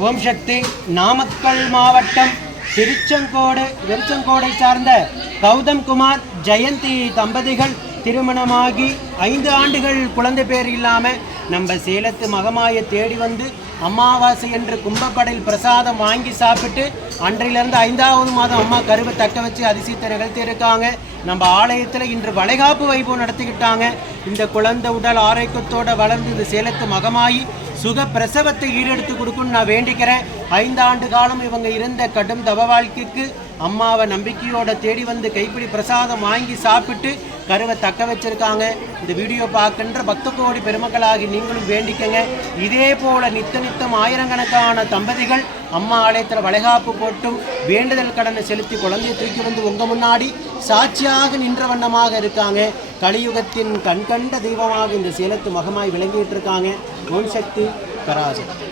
ஓம் சக்தி நாமக்கல் மாவட்டம் திருச்செங்கோடு திருச்செங்கோடை சார்ந்த கௌதம் குமார் ஜெயந்தி தம்பதிகள் திருமணமாகி ஐந்து ஆண்டுகள் குழந்தை பேர் இல்லாமல் நம்ம சேலத்து மகமாயை தேடி வந்து அமாவாசை என்று கும்பப்படையில் பிரசாதம் வாங்கி சாப்பிட்டு அன்றையிலிருந்து ஐந்தாவது மாதம் அம்மா கருவை தக்க வச்சு அதிசயத்தை நிகழ்த்தியிருக்காங்க நம்ம ஆலயத்தில் இன்று வளைகாப்பு வைபவம் நடத்திக்கிட்டாங்க. இந்த குழந்தை உடல் ஆரோக்கியத்தோடு வளர்ந்து இந்த சேலத்து மகமாயி சுக பிரசவத்தை ஈடெடுத்து கொடுக்கும்னு நான் வேண்டிக்கிறேன். ஐந்தாண்டு காலம் இவங்க இருந்த கடும் தவ வாழ்க்கைக்கு அம்மாவை நம்பிக்கையோட தேடி வந்து கைப்பிடி பிரசாதம் வாங்கி சாப்பிட்டு கருவை தக்க வச்சிருக்காங்க. இந்த வீடியோ பார்க்கின்ற பக்த கோடி பெருமக்களாகி நீங்களும் வேண்டிக்கங்க. இதே போல நித்த நித்தம் ஆயிரக்கணக்கான தம்பதிகள் அம்மா ஆலயத்தில் வளைகாப்பு போட்டும் வேண்டுதல் கடனை செலுத்தி குழந்தையை தூக்கி வந்து உங்க முன்னாடி சாட்சியாக நின்ற வண்ணமாக இருக்காங்க. கலியுகத்தின் கண்கண்ட தெய்வமாக இந்த சேலத்து மகமாய் விளங்கிட்டு இருக்காங்க. ஓம் சக்தி பராசக்தி